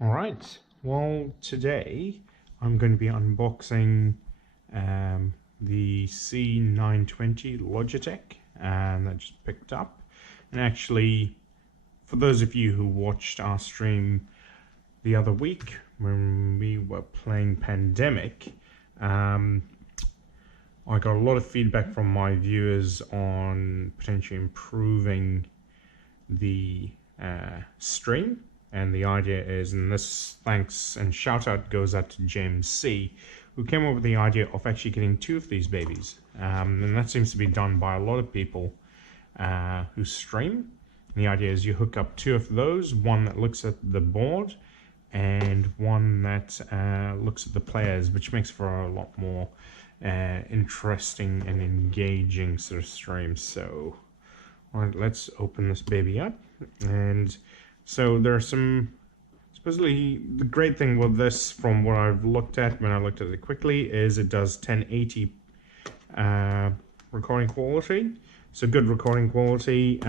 Alright, well today I'm going to be unboxing the C920 Logitech that I just picked up. And actually, for those of you who watched our stream the other week when we were playing Pandemic, I got a lot of feedback from my viewers on potentially improving the stream. And the idea is, and this thanks and shout out goes out to James C, who came up with the idea of actually getting two of these babies. And that seems to be done by a lot of people who stream. And the idea is you hook up two of those, one that looks at the board and one that looks at the players, which makes for a lot more interesting and engaging sort of stream. So, all right, let's open this baby up. And so there are some, supposedly the great thing with this from what I've looked at when I looked at it quickly is it does 1080 recording quality. So good recording quality.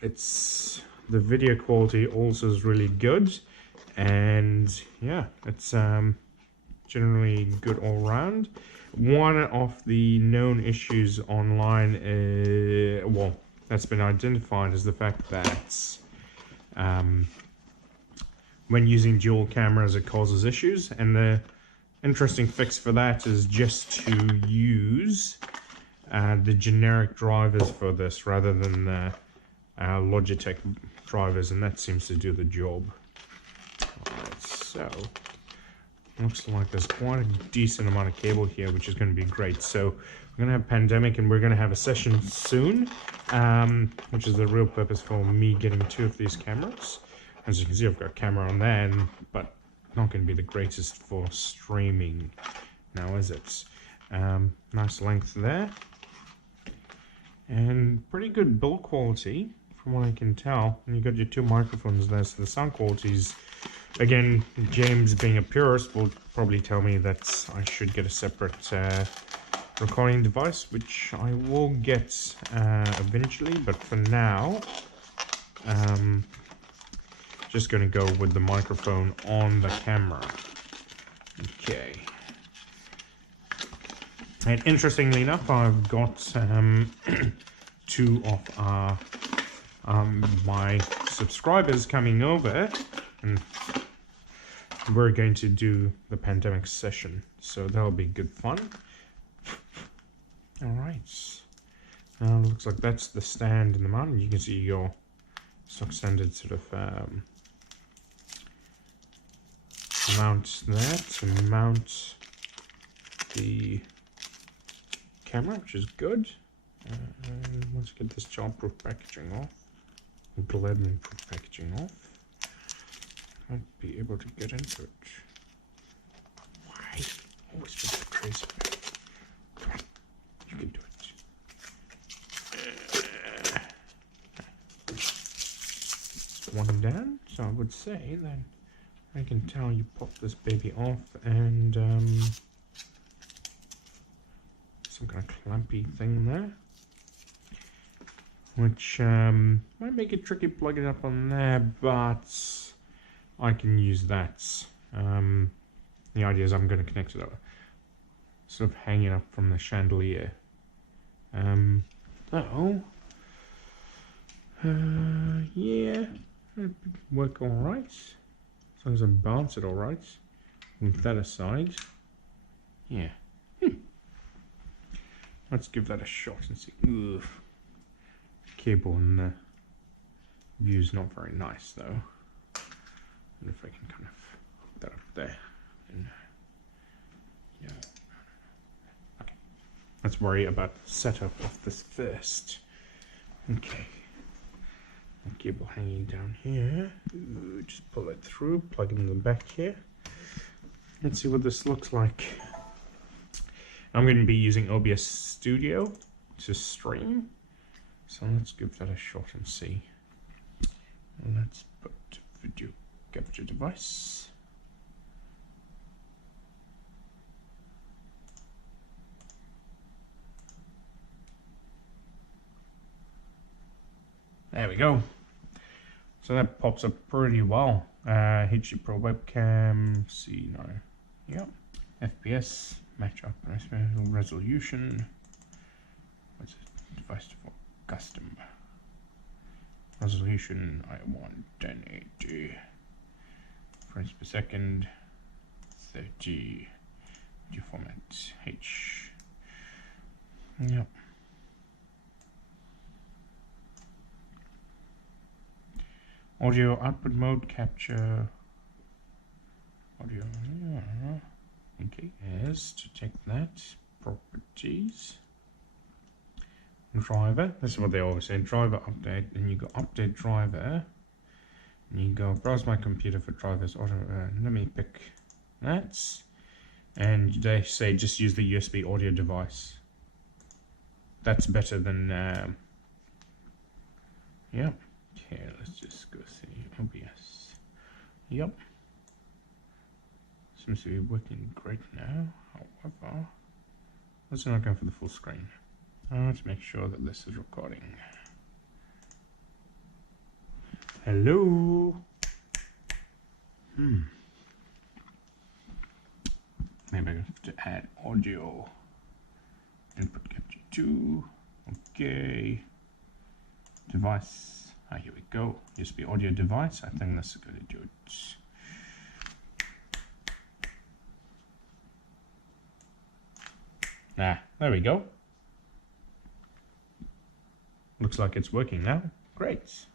It's the video quality also is really good, and yeah, it's generally good all around. One of the known issues online that's been identified is the fact that when using dual cameras it causes issues, and the interesting fix for that is just to use the generic drivers for this rather than the Logitech drivers, and that seems to do the job. Alright, so looks like there's quite a decent amount of cable here, which is going to be great. So we're going to have Pandemic, and we're going to have a session soon, which is the real purpose for me getting two of these cameras. As you can see, I've got a camera on there, but not going to be the greatest for streaming now, is it? Nice length there, and pretty good build quality from what I can tell. And you've got your two microphones there, so the sound quality's, again, James being a purist will probably tell me that I should get a separate recording device, which I will get eventually, but for now, just going to go with the microphone on the camera. Okay. And interestingly enough, I've got two of my subscribers coming over, and we're going to do the Pandemic session, so that'll be good fun. Alright, looks like that's the stand in the mountain. You can see your stock standard sort of mount there to mount the camera, which is good. Let's get this childproof packaging off, Gladman-proof packaging off. Might be able to get into it. Why? Always been so crazy. Come on, you can do it. It's one down, so I would say that I can tell you pop this baby off, and some kind of clampy thing there, which might make it tricky plugging it up on there, but I can use that. The idea is I'm going to connect it up, sort of hanging up from the chandelier. Yeah, it'd work alright, as long as I bounce it alright. With that aside, yeah. Let's give that a shot and see. Ugh. Cable and the view's not very nice though. And if I can kind of hook that up there. And, yeah. Okay. Let's worry about the setup of this first. Okay. The cable hanging down here. Ooh, just pull it through, plug it in the back here. Let's see what this looks like. I'm going to be using OBS Studio to stream, so let's give that a shot and see. Let's put video capture device. There we go. So that pops up pretty well. HD Pro webcam, C9, yep. FPS, match up resolution. What's it? Device for custom resolution. I want 1080 frames per second, 30 video format H. Yep. Audio output mode capture. Audio. Yeah. Okay. Yes. To check that. Properties. Driver. This is what they always say. Driver update. And you go update driver. And you go browse my computer for drivers. Auto. Let me pick that. And they say just use the USB audio device. That's better than. Yeah. Okay, let's just go see OBS. Yep. Seems to be working great now. However, let's not go for the full screen. Let's make sure that this is recording. Hello. Maybe I have to add audio. Input capture 2. Okay. Device. Here we go. USB audio device. I think that's going to do it. There we go. Looks like it's working now. Great.